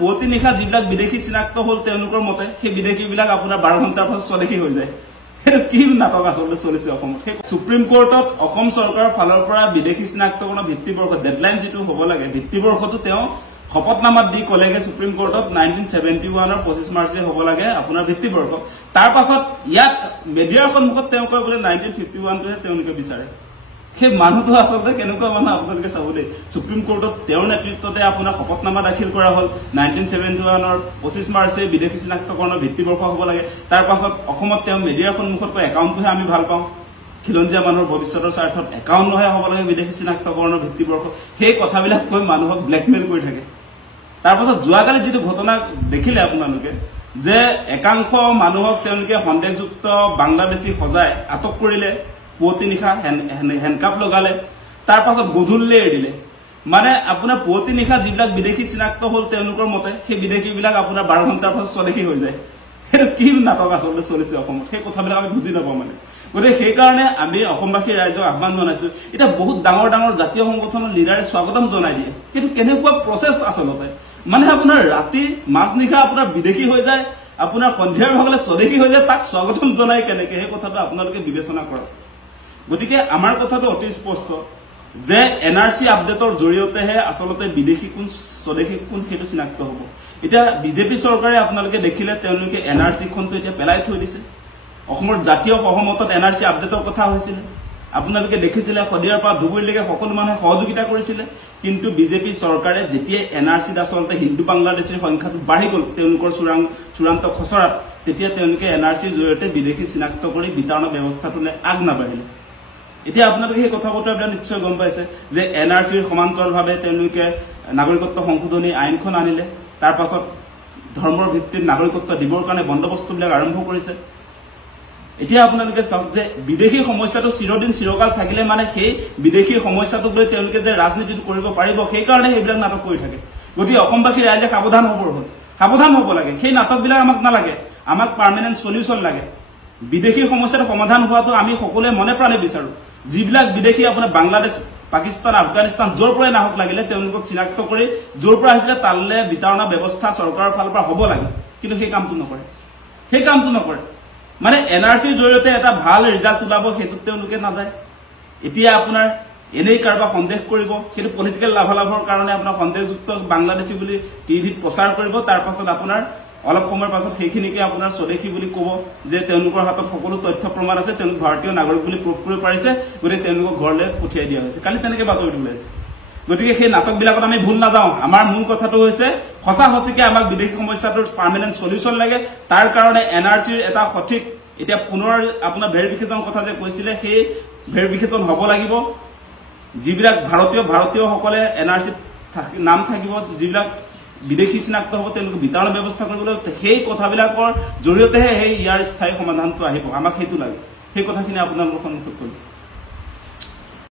পুৱতি নিশা যিবিলাক বিদেশী চিনাক্ত হল তেওঁলোকৰ মতে সেই বিদেশীবিলাক আপোনাৰ 12 ঘণ্টাৰ পাছত স্বদেশী হৈ যায় সেইটো কি নাটক আচলতে চলিছে অসমত সুপ্ৰিম কোৰ্টত অসম চৰকাৰৰ ফালৰ পৰা বিদেশী চিনাক্তকৰণৰ ভিত্তিবৰ্ষ ডেডলাইন যিটো হ'ব লাগে ভিত্তিবৰ্ষটো তেওঁ শপতনামাত দি কলেগে সুপ্ৰিম কোৰ্টত 1971 ৰ 25 মাৰ্চে হ'ব লাগে আপোনাৰ ভিত্তিবৰ্ষ তাৰ পাছত ইয়াত মিডিয়াৰ সন্মুখত তেওঁ কয় বোলে 1951 টোহে তেওঁলোকে বিচাৰে সেই মানুহটো আচলতে কেনেকুৱা মানুহ আপোনালোকে চাব দেই সুপ্ৰিম কোৰ্টত তেওঁৰ নেতৃত্বতে আপোনাৰ শপতনামা দাখিল কৰা হল 1971 ৰ 25 মাৰ্চে বিদেশী চিনাক্তকৰণৰ ভিত্তিবৰ্ষ হ'ব লাগে তাৰ পাছত অসমত তেওঁ মিডিয়াৰ সন্মুখত কয় একাউণ্টটোহে আমি ভাল পাওঁ খিলঞ্জীয়া মানুহৰ ভৱিষ্যতৰ স্বাৰ্থত একাউণ্ট নহয় হ'ব লাগে বিদেশী চিনাক্তকৰণৰ ভিত্তিবৰ্ষ সেই কথাবিলাক কৈ মানুহক ব্লেকমেইল কৰি থাকে তাৰ পাছত যোৱাকালি যিটো ঘটনা দেখিলে আপোনালোকে যে একাংশ মানুহক তেওঁলোকে সন্দেহযুক্ত বাংলাদেশী সজাই আটক কৰিলে পুৱতি নিশা হেণ্ডকাপ লগালে তাৰ পাছত গধূলিলৈ এৰি দিলে মানে আপোনাৰ পুৱতি নিশা যিবিলাক বিদেশী চিনাক্ত হল তেওঁলোকৰ মতে সেই বিদেশীবিলাক আপোনাৰ 12 ঘণ্টাৰ পাছত স্বদেশী হৈ যায় সেইটো কি নাটক আচলতে চলিছে অসমত সেই কথাবিলাক আমি বুজি নাপাওঁ মানে গতিকে সেইকাৰণে আমি অসমবাসী ৰাইজক আহ্বান জনাইছো এটা বহুত ডাঙৰ ডাঙৰ জাতীয় সংগঠনৰ লিডাৰে স্বাগতম জনাই দিয়ে কিন্তু কেনেকুৱা প্ৰচেছ আচলতে মানে আপোনাৰ ৰাতি মাজনিশা আপোনাৰ বিদেশী হৈ যায় আপোনাৰ সন্ধিয়াৰ ভাগলৈ স্বদেশী হৈ যায় তাক স্বাগতম জনাই কেনেকে সেই কথাটো আপোনালোকে বিবেচনা কৰক গতিকে আমাৰ কথাটো অতি স্পষ্ট যে এনআৰসি আপডেটৰ জৰিয়তেহে আচলতে বিদেশী কোন স্বদেশী কোন সেইটো চিনাক্ত হ'ব এতিয়া বিজেপি চৰকাৰে আপোনালোকে দেখিলে তেওঁলোকে এনআৰসি খনটো এতিয়া পেলাই থৈ দিছে অসমৰ জাতীয় সহমতত এনআৰসি আপডেটৰ কথা হৈছিল আপোনালোকে দেখিছিলে খদিয়াৰ পৰা ধুবুৰীলৈকে সকলো মানুহে সহযোগিতা কৰিছিলে কিন্তু বিজেপি চৰকাৰে যেতিয়া এনআৰসি আচলতে হিন্দু বাংলাদেশীৰ সংখ্যাটো বাঢ়ি গ'ল তেওঁলোকৰ চূড়ান্ত খচৰাত তেতিয়া তেওঁলোকে এনআৰসিৰ জৰিয়তে বিদেশী চিনাক্ত কৰি বিতৰণৰ ব্যৱস্থাটোলৈ আগ নাবাঢ়িলে এতিয়া আপোনালোকে সেই কথা বতৰাবিলাক নিশ্চয় গম পাইছে যে এনআৰসিৰ সমান্তৰালভাৱে তেওঁলোকে নাগৰিকত্ব সংশোধনী আইনখন আনিলে তাৰ পাছত ধৰ্মৰ ভিত্তিত নাগৰিকত্ব দিবৰ কাৰণে বন্দোবস্তবিলাক আৰম্ভ কৰিছে এতিয়া আপোনালোকে চাওক যে বিদেশী সমস্যাটো চিৰদিন চিৰকাল থাকিলে মানে সেই বিদেশী সমস্যাটোক লৈ তেওঁলোকে যে ৰাজনীতিটো কৰিব পাৰিব সেই কাৰণে এইবিলাক নাটক কৰি থাকে গতিকে অসমবাসী ৰাইজে সাৱধান হ'ব লাগে সেই নাটকবিলাক আমাক নালাগে আমাক পাৰ্মানেণ্ট সলিউশন লাগে বিদেশী সমস্যাৰ সমাধান হোৱাটো আমি সকলোৱে মনে প্ৰাণে বিচাৰো যিবিলাক বিদেশী আপোনাৰ বাংলাদেশ পাকিস্তান আফগানিস্তান য'ৰ পৰাই নাহক লাগিলে তেওঁলোকক চিনাক্ত কৰি য'ৰ পৰা আহিছিলে তালৈ বিতৰণৰ ব্যৱস্থা চৰকাৰৰ ফালৰ পৰা হ'ব লাগে কিন্তু সেই কামটো নকৰে মানে এনআৰসিৰ জৰিয়তে এটা ভাল ৰিজাল্ট ওলাব সেইটো তেওঁলোকে নাযায় এতিয়া আপোনাৰ এনেই কাৰোবাক সন্দেহ কৰিব সেইটো পলিটিকেল লাভালাভৰ কাৰণে আপোনাৰ সন্দেহযুক্ত বাংলাদেশী বুলি টিভিত প্ৰচাৰ কৰিব তাৰ পাছত আপোনাৰ অলপ সময়ৰ পাছত সেইখিনিকে আপোনাৰ স্বদেশী বুলি ক'ব যে তেওঁলোকৰ হাতত সকলো তথ্য প্ৰমাণ আছে তেওঁলোক ভাৰতীয় নাগৰিক বুলি প্ৰুফ কৰিব পাৰিছে গতিকে তেওঁলোকক ঘৰলৈ পঠিয়াই দিয়া হৈছে কালি তেনেকে বাতৰি ওলাইছে গতিকে সেই নাটকবিলাকত আমি ভুল নাযাওঁ আমাৰ মূল কথাটো হৈছে সঁচা সঁচিকে আমাক বিদেশী সমস্যাটোৰ পাৰ্মানেণ্ট সলিউশন লাগে তাৰ কাৰণে এনআৰসিৰ এটা সঠিক এতিয়া পুনৰ আপোনাৰ ভেৰিফিকেশ্যন কথা যে কৈছিলে সেই ভেৰিফিকেশ্যন হ'ব লাগিব যিবিলাক ভাৰতীয়সকলে এনআৰসিত নাম থাকিব যিবিলাক বিদেশী চিনাক্ত হ'ব তেওঁলোকে বিতৰণৰ ব্যৱস্থা কৰিবলৈ সেই কথাবিলাকৰ জৰিয়তেহে সেই ইয়াৰ স্থায়ী সমাধানটো আহিব আমাক সেইটো লাগে সেই কথাখিনি আপোনালোকৰ সন্মুখত কৰিম